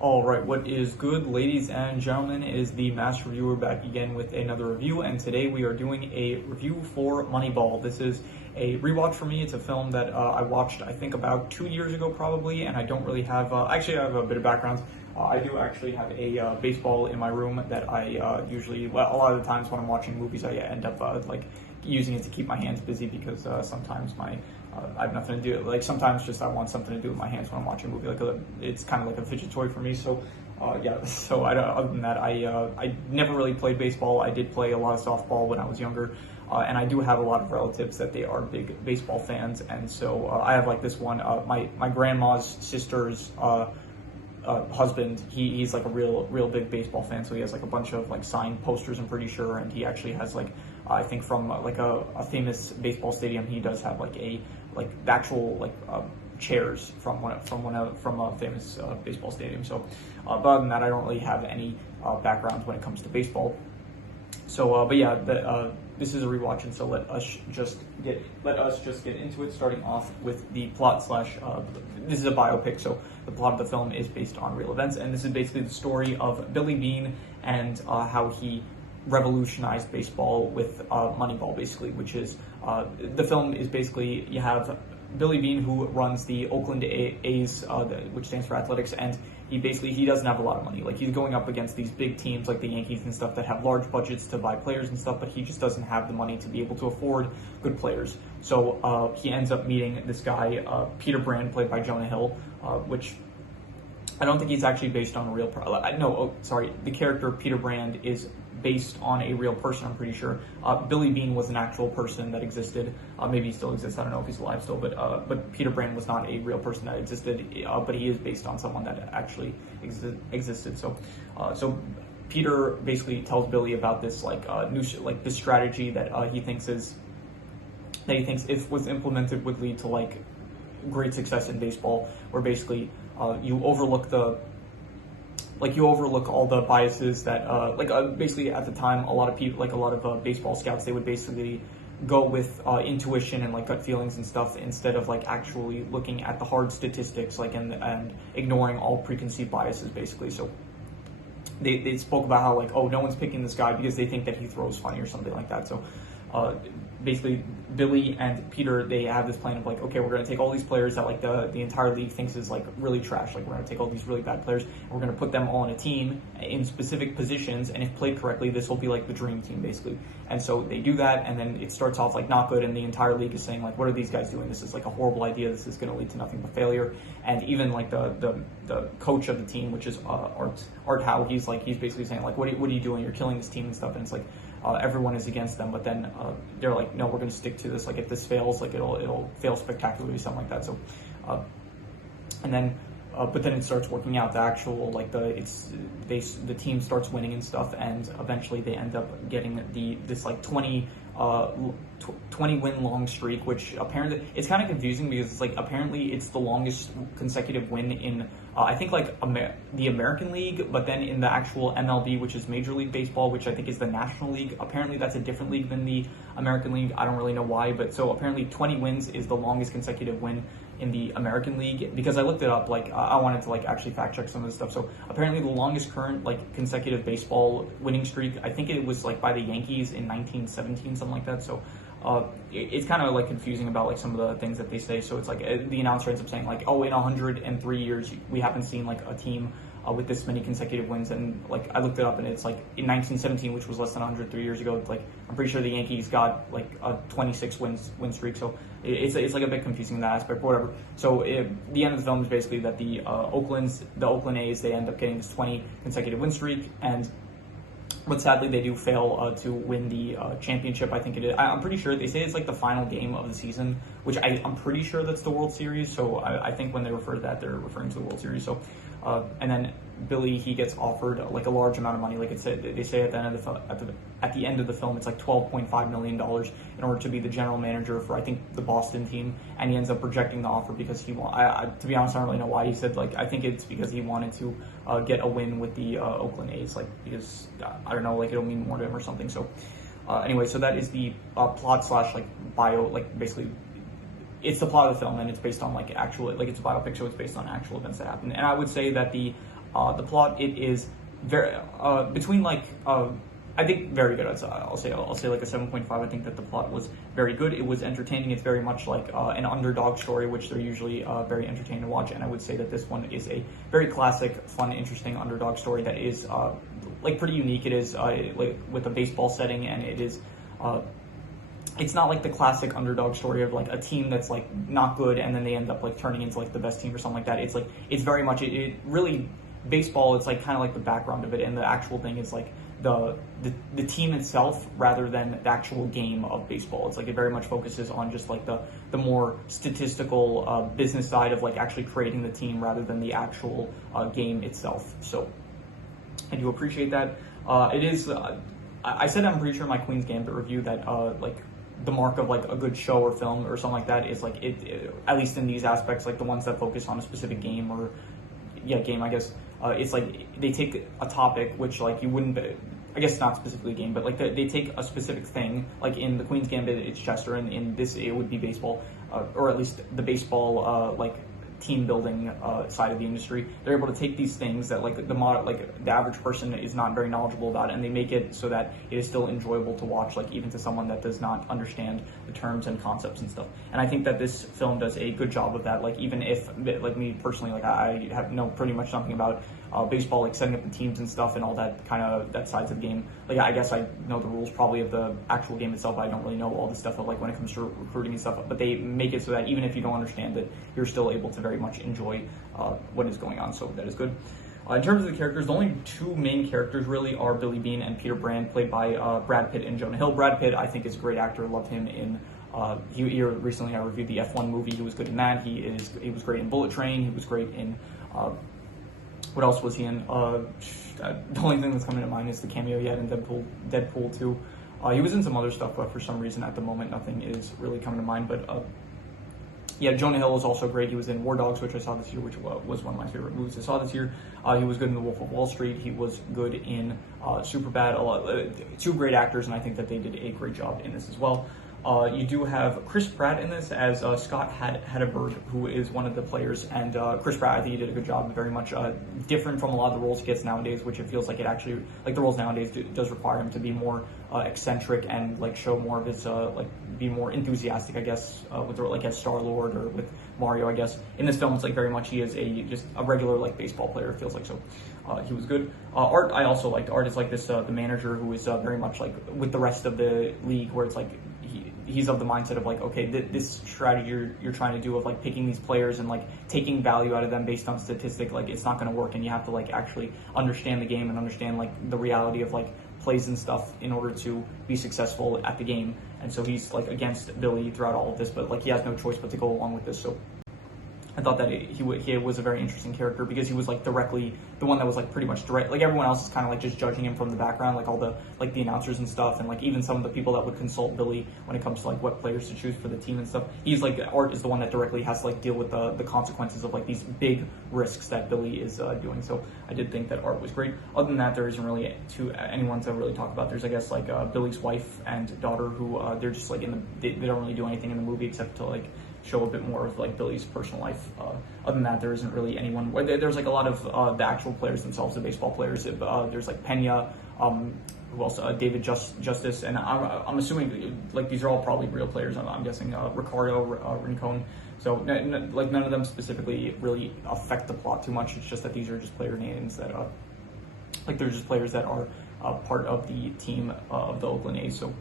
All right, what is good, ladies and gentlemen? It is the Master Reviewer back again with another review, and today we are doing a review for Moneyball. This is a rewatch for me. It's a film that I watched, I think, about 2 years ago, probably, and I don't really have. Actually, I have a bit of background. I do actually have a baseball in my room that I usually, well, a lot of the times when I'm watching movies, I end up like using it to keep my hands busy because sometimes I have nothing to do. Like sometimes just I want something to do with my hands when I'm watching a movie. It's kind of like a fidget toy for me. So yeah. So other than that, I never really played baseball. I did play a lot of softball when I was younger, and I do have a lot of relatives that they are big baseball fans. And so I have like this one. My grandma's sister's husband, he's like a real big baseball fan, so he has like a bunch of like signed posters, I'm pretty sure, and he actually has like I think from like a famous baseball stadium, he does have like the actual chairs from a famous baseball stadium. So but other than that, I don't really have any background when it comes to baseball. So but yeah, this is a rewatch, and so let us just get into it. Starting off with the plot slash this is a biopic, so the plot of the film is based on real events, and this is basically the story of Billy Beane and how he revolutionized baseball with Moneyball, basically, which is the film is basically you have Billy Beane, who runs the Oakland A's, which stands for athletics, and he doesn't have a lot of money. Like, he's going up against these big teams like the Yankees and stuff that have large budgets to buy players and stuff, but he just doesn't have the money to be able to afford good players. So he ends up meeting this guy, Peter Brand, played by Jonah Hill, which I don't think he's actually based on a real the character Peter Brand is based on a real person, I'm pretty sure. Billy Beane was an actual person that existed. Maybe he still exists. I don't know if he's alive still, but Peter Brand was not a real person that existed. But he is based on someone that actually existed. So Peter basically tells Billy about this this strategy that he thinks if was implemented would lead to like great success in baseball, where basically you overlook all the biases that basically at the time a lot of people, like a lot of baseball scouts, they would basically go with intuition and like gut feelings and stuff instead of like actually looking at the hard statistics, like and ignoring all preconceived biases, basically. So they spoke about how like, oh, no one's picking this guy because they think that he throws funny or something like that. So basically Billy and Peter, they have this plan of like, okay, we're going to take all these players that like the entire league thinks is like really trash. Like, we're going to take all these really bad players and we're going to put them all in a team in specific positions, and if played correctly, this will be like the dream team, basically. And so they do that, and then it starts off like not good, and the entire league is saying like, what are these guys doing? This is like a horrible idea. This is going to lead to nothing but failure. And even like the coach of the team, which is Art Howe, he's basically saying like, what are you doing? You're killing this team and stuff. And it's like everyone is against them, but then they're like, no, we're going to stick to this. Like, if this fails, like it'll fail spectacularly, something like that. So but then it starts working out. The actual the team starts winning and stuff, and eventually they end up getting this 20 win long streak, which apparently it's kind of confusing because it's like apparently it's the longest consecutive win in I think like the American League, but then in the actual MLB, which is Major League Baseball, which I think is the National League, apparently that's a different league than the American League. I don't really know why, but so apparently 20 wins is the longest consecutive win in the American League, because I looked it up. Like, I wanted to like actually fact check some of this stuff. So apparently the longest current like consecutive baseball winning streak, I think it was like by the Yankees in 1917, something like that. So it's kind of like confusing about like some of the things that they say. So it's like the announcer ends up saying like, oh, in 103 years we haven't seen like a team with this many consecutive wins. And like I looked it up, and it's like in 1917, which was less than 103 years ago, it's like I'm pretty sure the Yankees got like a 26 win streak. So it's like a bit confusing in that aspect, but whatever. So the end of the film is basically that the Oakland A's, they end up getting this 20 consecutive win streak, but sadly they do fail to win the championship. I think it is. I'm pretty sure they say it's like the final game of the season, which I'm pretty sure that's the World Series. So I think when they refer to that, they're referring to the World Series. So and then Billy, he gets offered like a large amount of money. Like they say at the end of the film, it's like $12.5 million in order to be the general manager for, I think, the Boston team. And he ends up rejecting the offer because to be honest, I don't really know why. He said like, I think it's because he wanted to get a win with the Oakland A's, like because I don't know, like it'll mean more to him or something. So anyway, so that is the plot slash like bio, like basically it's the plot of the film, and it's based on like actual, like it's a biopic, so it's based on actual events that happened. And I would say that the The plot, it is very between like I think very good. I'll say like a 7.5. I think that the plot was very good. It was entertaining. It's very much like an underdog story, which they're usually very entertaining to watch. And I would say that this one is a very classic, fun, interesting underdog story that is like pretty unique. It is like with a baseball setting, and it is. It's not like the classic underdog story of like a team that's like not good and then they end up like turning into like the best team or something like that. It's like it's very much it really baseball. It's like kind of like the background of it, and the actual thing is like the team itself rather than the actual game of baseball. It's like it very much focuses on just like the more statistical business side of like actually creating the team rather than the actual game itself. So I do appreciate that. It is. I said I'm pretty sure in my Queen's Gambit review that like the mark of like a good show or film or something like that is like it at least in these aspects, like the ones that focus on a specific game or game, I guess. It's like they take a topic which like you wouldn't, I guess not specifically a game, but like they take a specific thing. Like in the Queen's Gambit, it's Chester, and in this it would be baseball, or at least the baseball like team building side of the industry. They're able to take these things that like the average person is not very knowledgeable about, and they make it so that it is still enjoyable to watch, like even to someone that does not understand the terms and concepts and stuff. And I think that this film does a good job of that. Like even if like me personally, like I have know pretty much something about baseball, like setting up the teams and stuff and all that kind of that sides of the game. Like I guess I know the rules probably of the actual game itself, but I don't really know all the stuff of like when it comes to recruiting and stuff. But they make it so that even if you don't understand it, you're still able to very much enjoy what is going on. So that is good. In terms of the characters, the only two main characters really are Billy Beane and Peter Brand, played by Brad Pitt and Jonah Hill. Brad Pitt, I think, is a great actor. Loved him in. He recently I reviewed the F1 movie. He was good in that. He was great in Bullet Train. He was great in. What else was he in? The only thing that's coming to mind is the cameo he had in Deadpool 2. He was in some other stuff, but for some reason at the moment nothing is really coming to mind. But yeah, Jonah Hill is also great. He was in War Dogs, which I saw this year, which was one of my favorite movies I saw this year. He was good in The Wolf of Wall Street. He was good in Superbad. Two great actors, and I think that they did a great job in this as well. You do have Chris Pratt in this as Scott Hedberg, who is one of the players, and Chris Pratt, I think he did a good job. Very much different from a lot of the roles he gets nowadays, which it feels like it actually, like the roles nowadays does require him to be more eccentric and like show more of his like be more enthusiastic, I guess, with like as Star-Lord or with Mario, I guess. In this film, it's like very much he is just a regular like baseball player. It feels like so. He was good. Art, I also liked. Art is like this the manager who is very much like with the rest of the league, where it's like he's of the mindset of like, okay, this strategy you're trying to do of like picking these players and like taking value out of them based on statistic, like it's not going to work, and you have to like actually understand the game and understand like the reality of like plays and stuff in order to be successful at the game. And so he's like against Billy throughout all of this, but like he has no choice but to go along with this. So I thought that he was a very interesting character because he was like directly the one that was like pretty much direct. Like everyone else is kind of like just judging him from the background, like all the like the announcers and stuff, and like even some of the people that would consult Billy when it comes to like what players to choose for the team and stuff. He's like Art is the one that directly has to like deal with the consequences of like these big risks that Billy is doing. So I did think that Art was great. Other than that, there isn't really anyone to really talk about. There's I guess like Billy's wife and daughter who they're just like they don't really do anything in the movie except to like show a bit more of like Billy's personal life. Other than that, there isn't really anyone. There's like a lot of the actual players themselves, the baseball players. There's like Pena, who else? David Justice, and I'm assuming like these are all probably real players. I'm guessing Ricardo Rincon. So like none of them specifically really affect the plot too much. It's just that these are just player names that like they're just players that are part of the team of the Oakland A's. So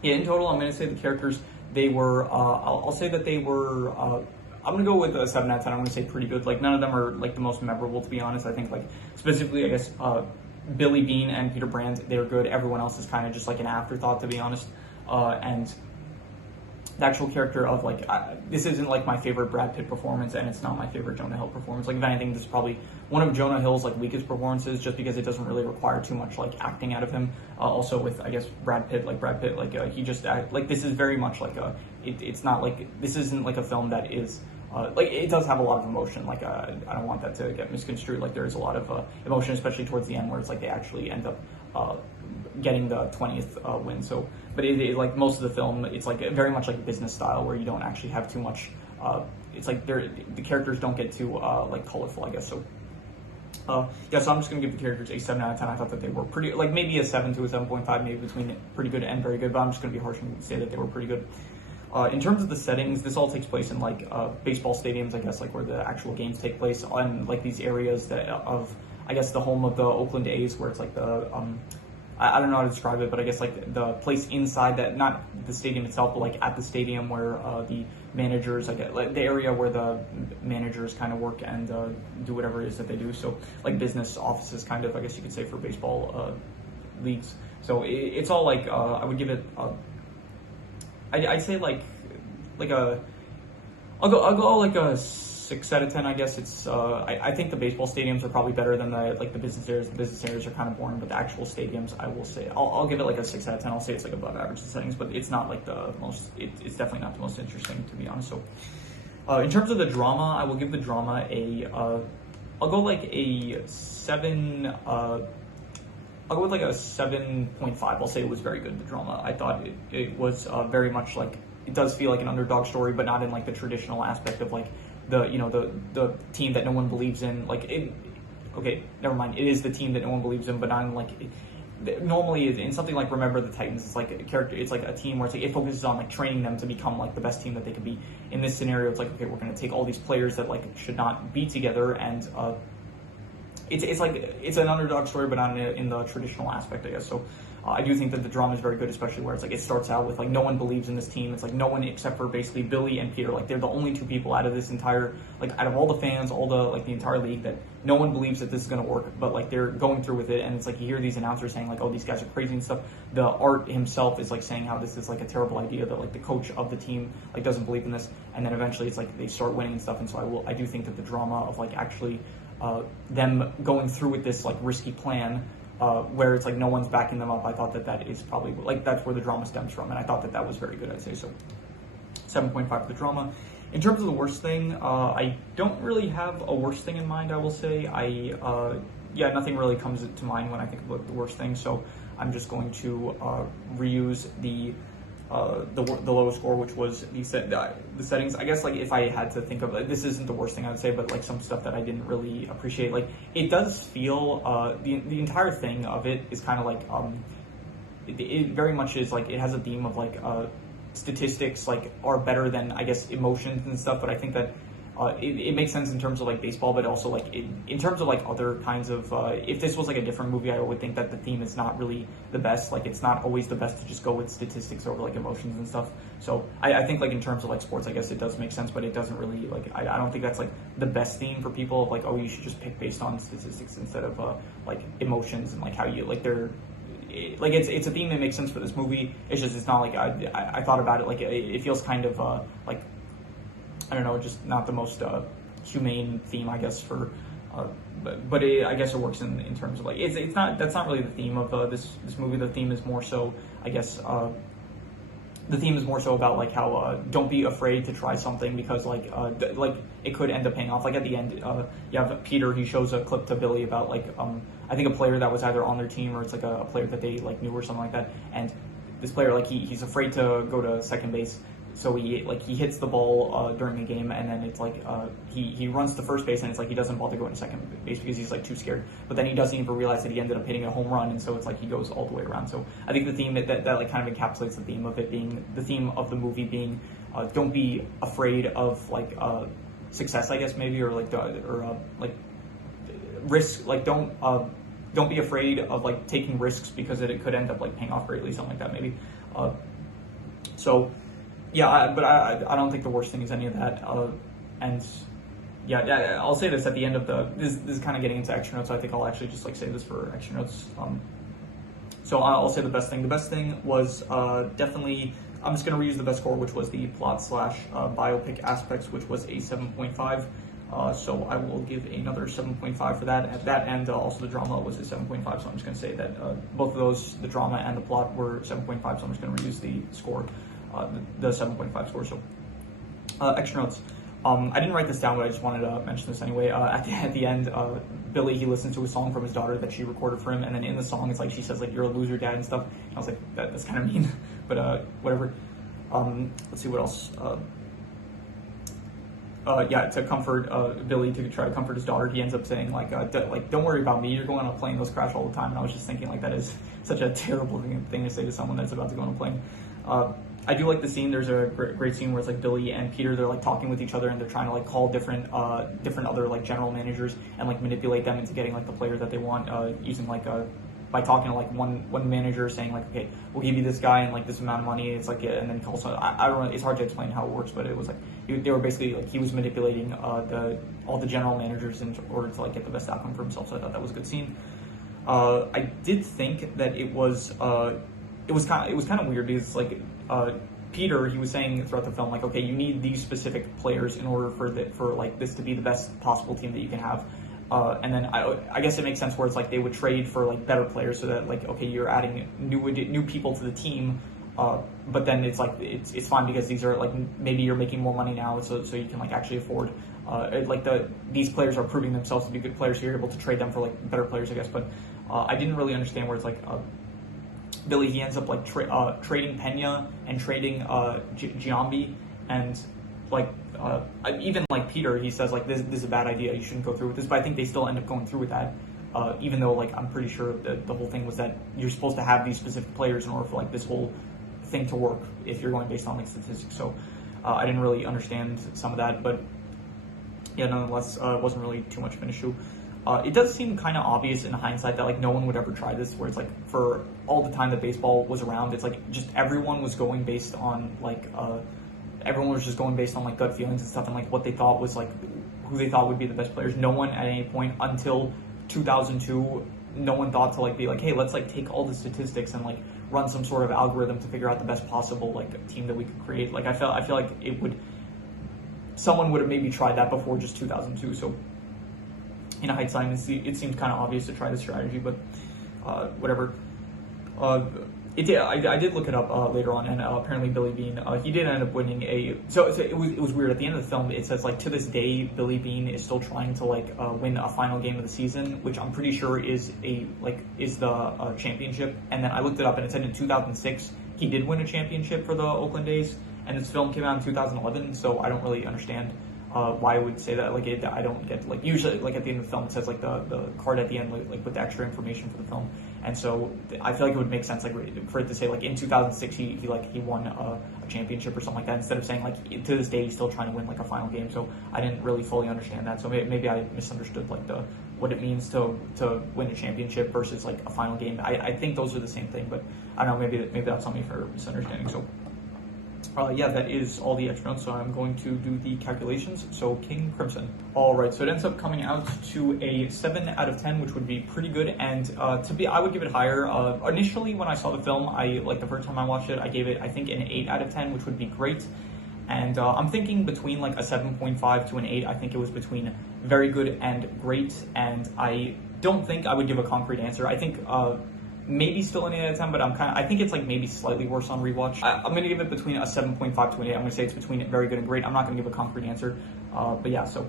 yeah, in total, I'm going to say the characters. They were, I'll say that they were, I'm going to go with a 7 out of 10. I'm going to say pretty good. Like, none of them are, like, the most memorable, to be honest. I think, like, specifically, I guess, Billy Beane and Peter Brand, they're good. Everyone else is kind of just, like, an afterthought, to be honest. And the actual character of, like, this isn't, like, my favorite Brad Pitt performance, and it's not my favorite Jonah Hill performance. Like, if anything, this is probably one of Jonah Hill's, like, weakest performances, just because it doesn't really require too much, like, acting out of him. Also with, I guess, Brad Pitt, he just, like, this is very much, like, it's not, like, this isn't, like, a film that is, like, it does have a lot of emotion. Like, I don't want that to get misconstrued. Like, there is a lot of emotion, especially towards the end, where it's, like, they actually end up getting the 20th win. So, but it like most of the film, it's like very much like business style where you don't actually have too much. It's like the characters don't get too like colorful, I guess. So Yeah, so I'm just gonna give the characters a 7 out of 10. I thought that they were pretty, like maybe a 7 to a 7.5, maybe between pretty good and very good, but I'm just gonna be harsh and say that they were pretty good. In terms of the settings, this all takes place in like baseball stadiums, I guess, like where the actual games take place, on like these areas that of, I guess, the home of the Oakland A's, where it's like the I don't know how to describe it, but I guess like the place inside that, not the stadium itself, but like at the stadium where the managers, I guess, like the area where the managers kind of work and do whatever it is that they do. So like business offices, kind of, I guess you could say, for baseball leagues. So it's all like I would give it. I'd say like a. I'll go like a 6 out of 10. I guess it's. I think the baseball stadiums are probably better than the business areas. The business areas are kind of boring, but the actual stadiums, I will say, I'll give it like a 6 out of 10. I'll say it's like above average in settings, but it's not like the most. It's definitely not the most interesting, to be honest. So, in terms of the drama, I will give the drama a. I'll go like a 7. I'll go with like a 7.5. I'll say it was very good, the drama. I thought it was very much like, it does feel like an underdog story, but not in like the traditional aspect of like the team that no one believes in. Like it, okay, never mind. It is the team that no one believes in, but not in like normally in something like Remember the Titans, it's like a character. It's like a team where it's like it focuses on like training them to become like the best team that they could be. In this scenario, it's like, okay, we're going to take all these players that like should not be together, and it's like it's an underdog story, but not in the traditional aspect, I guess. So I do think that the drama is very good, especially where it's like it starts out with like no one believes in this team. It's like no one except for basically Billy and Peter. Like they're the only two people out of this entire, like out of all the fans, all the like the entire league, that no one believes that this is going to work. But like they're going through with it, and it's like you hear these announcers saying like, oh, these guys are crazy and stuff. The Art himself is like saying how this is like a terrible idea, that like the coach of the team like doesn't believe in this, and then eventually it's like they start winning and stuff. And so I do think that the drama of like actually them going through with this like risky plan, where it's like no one's backing them up, I thought that is probably like that's where the drama stems from, and I thought that was very good, I'd say. So 7.5 for the drama. In terms of the worst thing, I don't really have a worst thing in mind, I will say. Yeah, nothing really comes to mind when I think about the worst thing, so I'm just going to reuse the low score, which was the settings. I guess like if I had to think of, this isn't the worst thing I would say, but like some stuff that I didn't really appreciate. Like it does feel the entire thing of it is kind of like it very much is like it has a theme of like statistics like are better than, I guess, emotions and stuff. But I think that it makes sense in terms of like baseball, but also like in terms of like other kinds of if this was like a different movie, I would think that the theme is not really the best. Like it's not always the best to just go with statistics over like emotions and stuff. So I think like in terms of like sports, I guess it does make sense, but it doesn't really like I don't think that's like the best theme for people of like, oh, you should just pick based on statistics instead of like emotions and like how you like they're like it's a theme that makes sense for this movie. It's just it's not like I thought about it, like it feels kind of like, I don't know, just not the most humane theme, I guess, for, but I guess it works in terms of like it's not, that's not really the theme of this movie. The theme is more so, I guess, the theme is more so about like how don't be afraid to try something, because like it could end up paying off. Like at the end, you have Peter, he shows a clip to Billy about like I think a player that was either on their team or it's like a player that they like knew or something like that, and this player like he's afraid to go to second base. So he hits the ball during the game, and then it's like he runs to first base, and it's like he doesn't bother going to second base because he's like too scared. But then he doesn't even realize that he ended up hitting a home run, and so it's like he goes all the way around. So I think the theme that like kind of encapsulates the theme of it being the theme of the movie being don't be afraid of like success, I guess, maybe, or like like risk, like don't be afraid of like taking risks because it could end up like paying off greatly, something like that maybe. So. Yeah, but I don't think the worst thing is any of that. And yeah, I'll say this at the end of this is kind of getting into extra notes. So I think I'll actually just like say this for extra notes. So I'll say the best thing. The best thing was definitely, I'm just going to reuse the best score, which was the plot / biopic aspects, which was a 7.5. So I will give another 7.5 for that. At that end, also the drama was a 7.5. So I'm just going to say that both of those, the drama and the plot, were 7.5. So I'm just going to reuse the score. The 7.5 score. So extra notes. I didn't write this down, but I just wanted to mention this anyway. At the end, Billy, he listens to a song from his daughter that she recorded for him, and then in the song, it's like she says like, "You're a loser, Dad," and stuff. And I was like, that's kind of mean, but whatever. Let's see what else. to comfort Billy, to try to comfort his daughter, he ends up saying like don't worry about me, you're going on a plane, those crash all the time. And I was just thinking like that is such a terrible thing to say to someone that's about to go on a plane. I do like the scene. There's a great scene where it's like Billy and Peter, they're like talking with each other and they're trying to like call different other like general managers and like manipulate them into getting like the players that they want, using like by talking to like one manager, saying like, okay, we'll give you this guy and like this amount of money. It's like, and then also I don't know, it's hard to explain how it works, but it was like they were basically like he was manipulating all the general managers in order to like get the best outcome for himself. So I thought that was a good scene. I did think that it was kind of weird because like Peter, he was saying throughout the film like, okay, you need these specific players in order for like this to be the best possible team that you can have. And then I guess it makes sense where it's like they would trade for like better players so that like, okay, you're adding new people to the team, but then it's like it's fine because these are like maybe you're making more money now, so you can like actually afford these players are proving themselves to be good players, so you're able to trade them for like better players, I guess. But I didn't really understand where it's like Billy, he ends up like trading Pena and trading Giambi, and like even like Peter, he says like this is a bad idea, you shouldn't go through with this, but I think they still end up going through with that, even though like I'm pretty sure that the whole thing was that you're supposed to have these specific players in order for like this whole thing to work if you're going based on like statistics. So I didn't really understand some of that, but yeah, nonetheless, it wasn't really too much of an issue. It does seem kind of obvious in hindsight that like no one would ever try this, where it's like for all the time that baseball was around, it's like just everyone was going based on like everyone was just going based on like gut feelings and stuff, and like what they thought was like who they thought would be the best players. No one at any point until 2002, no one thought to like be like, hey, let's like take all the statistics and like run some sort of algorithm to figure out the best possible like team that we could create. Like I feel like someone would have maybe tried that before just 2002. So in hindsight, it seems kind of obvious to try this strategy, but whatever. I did look it up later on, and apparently Billy Beane, he did end up winning a. So it was weird. At the end of the film, it says like to this day, Billy Beane is still trying to like win a final game of the season, which I'm pretty sure is the championship. And then I looked it up, and it said in 2006 he did win a championship for the Oakland A's, and this film came out in 2011. So I don't really understand why I would say that. Like I don't get like usually like at the end of the film it says like the card at the end like with the extra information for the film, and so I feel like it would make sense like for it to say like in 2006 he won a championship or something like that, instead of saying like to this day he's still trying to win like a final game. So I didn't really fully understand that, so maybe I misunderstood like what it means to win a championship versus like a final game. I think those are the same thing, but I don't know, maybe that's on me for misunderstanding. So yeah, that is all the extra notes, so I'm going to do the calculations. So King Crimson. All right, so it ends up coming out to a 7 out of 10, which would be pretty good, and I would give it higher. Initially, when I saw the film, the first time I watched it, I gave it, I think, an 8 out of 10, which would be great. And I'm thinking between like a 7.5 to an 8. I think it was between very good and great, and I don't think I would give a concrete answer. I think maybe still an 8 out of 10, but I think it's like maybe slightly worse on rewatch. I'm going to give it between a 7.5 to an 8. I'm going to say it's between very good and great. I'm not going to give a concrete answer, but yeah, so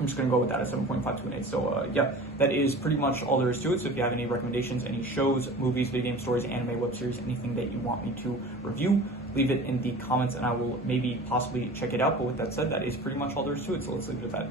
I'm just going to go with that, a 7.5 to an 8. So yeah, that is pretty much all there is to it. So if you have any recommendations, any shows, movies, video game stories, anime, web series, anything that you want me to review, leave it in the comments and I will maybe possibly check it out. But with that said, that is pretty much all there is to it. So let's leave it at that.